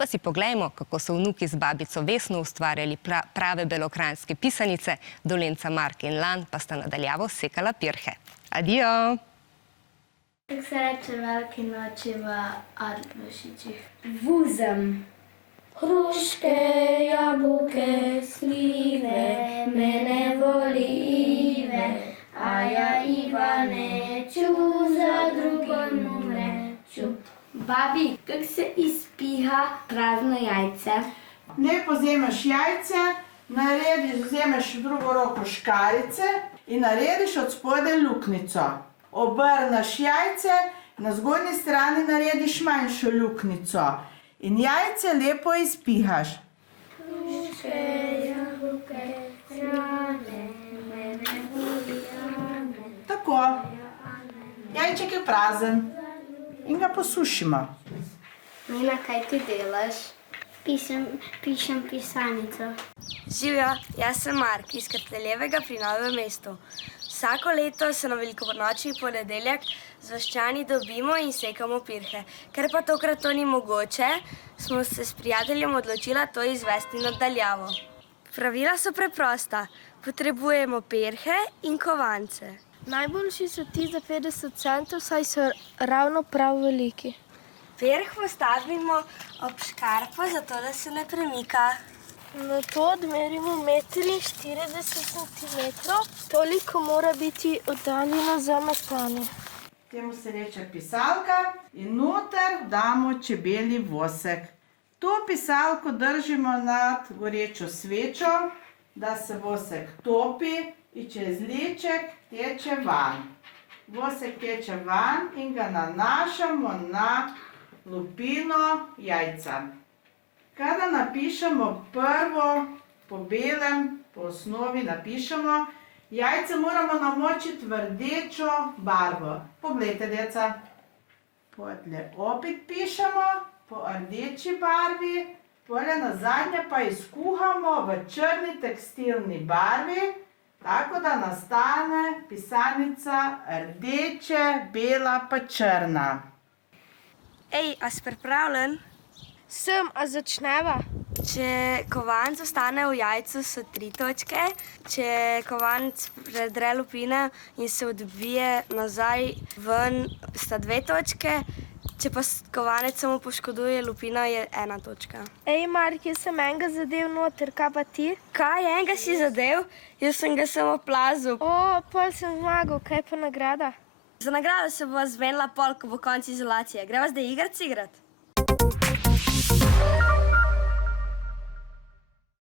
pa si poglejmo, kako so vnuki z babico Vesno ustvarjali prave belokranjske pisanice, Dolenca Mark in Lan pa sta nadaljavo sekala pirhe. Adijo! Kako se reče veliki noči v Adleršičih? Vuzem. Hruške, jabolke, slive, mene volive, a ja Ivane, ču za drugom umreču. Babi, kako se izpiha prazno jajce? Lepo vzameš jajce, vzameš v drugo roko škarjice in narediš od spodaj luknjico. Obrneš jajce, na zgornji strani narediš manjšo luknjico in jajce lepo izpihaš. Hruške, jabolke, hrane, mene volive. Tako. Jajček je prazen in ga posušimo. Mina, kaj ti delaš? Pišem pisanico. Živjo, jaz sem Mark iz Krteljevega pri Novem mestu. Vsako leto se na velikonočni ponedeljek z vaščani dobimo in sekamo pirhe. Ker pa tokrat to ni mogoče, smo se s prijateljem odločila to izvesti nadaljavo. Pravila so preprosta. Potrebujemo pirhe in kovance. Najboljši so ti za 50 centov, saj so ravno prav veliki. Pirh postavimo ob škarpo, zato da se ne premika. Nato odmerimo 1,40 cm, toliko mora biti oddaljeno za metanje. Temu se reče pisalka in noter damo čebelji vosek. To pisalko držimo nad gorečo svečo, da se vosek topi in čez liček teče van. Vosek teče van in ga nanašamo na lupino jajca. Kada napišemo prvo po belem, po osnovi napišemo, jajce moramo namočiti v rdečo barvo. Poglejte, deca. Potle opet pišemo po rdeči barvi, pole nazadnje pa izkuhamo v črni tekstilni barvi, tako da nastane pisanica rdeče, bela pa črna. Ej, a si pripravljen? Sem, a začneva? Če kovanec ostane v jajcu, so 3 točke. Če kovanec predre lupine in se odbije nazaj ven, sta 2 točke. Če pa kovanec samo poškoduje lupino, je 1 točka. Ej, Mark, jaz sem enega zadev noter, kaj pa ti? Kaj, enega si zadev? Jaz sem ga samo plazil. O, pol sem zmagal, kaj pa nagrada? Za nagrado se bo zmenila pol, ko bo konec izolacije. Greva zdaj igrat?